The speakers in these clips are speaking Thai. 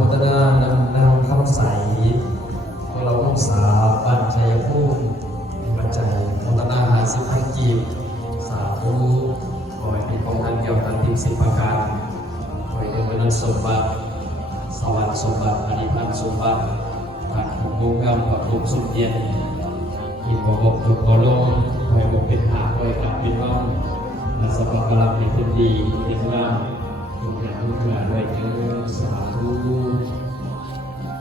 มทนานำคำใสพวกเราลูกสาวบ้านชัยภูมิมีปัจจัยโมทนา50,000 กีบสาธุขอให้เป็นของท่านเกี่ยวกับทิพย์10 ประการขอให้เป็นมนุษย์สมบัติสวรรค์สมบัติอนิพพานสมบัติการถูกบุกงามประทุกสุขเย็นอินบวกทุกโลกขอให้บุกเป็นหาขอให้กลับเป็นน้องและสภาพกำลังเป็นดีเป็นงามทุกอย่างทุกอย่างด้วยเถิดสาธุ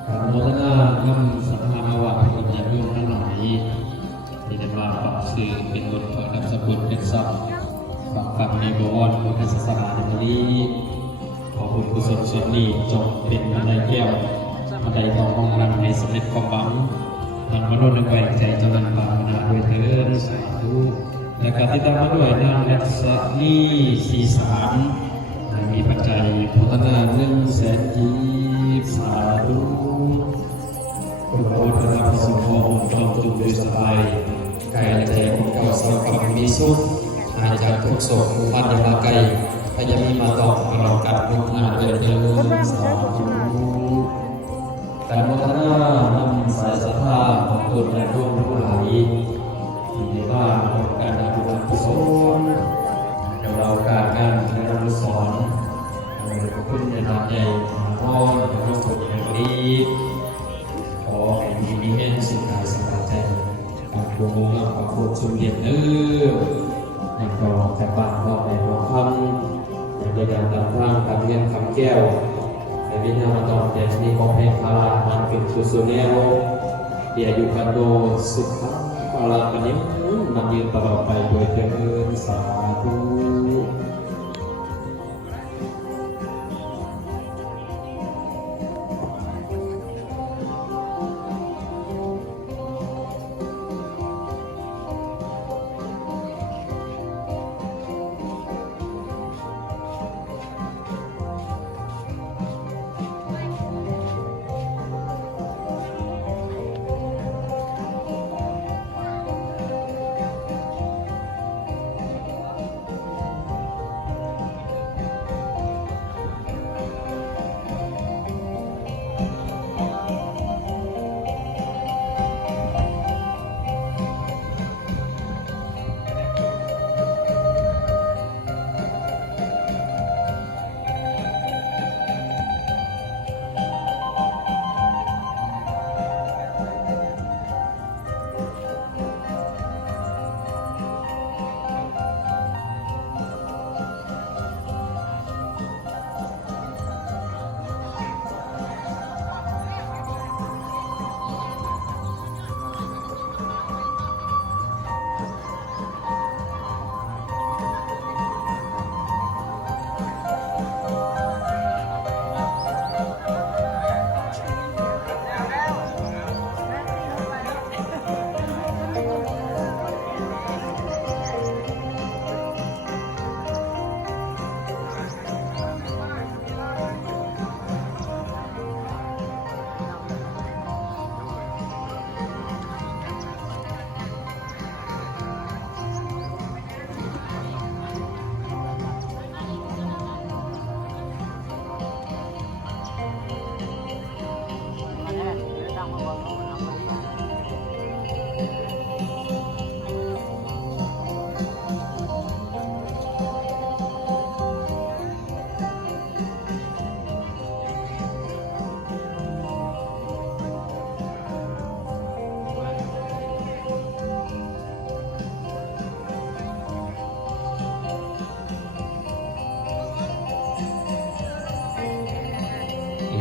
การโมทนานำสัมมาอวะเป็นญาติโยมทั้งหลายที่ได้มาปรับสื่อเป็นบทเผยนำสกุลเป็นทรัพย์ปักปักในบวรพุทธศาสนาในวันนี้ขอบุญกุศลส่วนนี้จงเป็นบันไดแก้วบันไดของห้องรังในสำเร็จความหวังมันมโนนึกไว้ใจเจ้านันบางนาด้วยเถิดสาธุและการที่ตามมาด้วยนางรัศมีสีสารมีปัจจัยพัฒนา100,000 กีบสาธุคุณพระพุทธธรรมสุขของจงจุด้วยสบายกายและใจของเจ้าสงบมีสุขหายจากทุกโศกทุกภัยมาไกลพยามีมาตอกเรากัดมุขนาเดือดเดือดสาธุการโมทนานำสายศรัทธาของตนและร่วมผู้หลายที่ได้ว่าการทำบุญกุศลเดี๋ยวเราการในรำลึกสอนคุณในนามใหญ่ของพ่อในโลกนี้ขอให้มีเห็นสิ่งใดสบายใจขอบคุณขอบคุณสุเดียนเนื้อในกองจากบ้านพ่อในหัวคำในเรื่องต่างๆการเรียนคำแก้วในวิญญาณตอนเด่นมีของเพลงพารามันเป็นสุสุเนวเดียอยู่กันโดสุขพารามันนี้มันยืนตลอดไปโดยเจริญสาธุ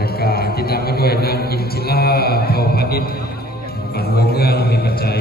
และการที่นำมาด้วยนางอินทิราเผ่าพาณิชย์บ้านหัวเมืองมีปัจจัย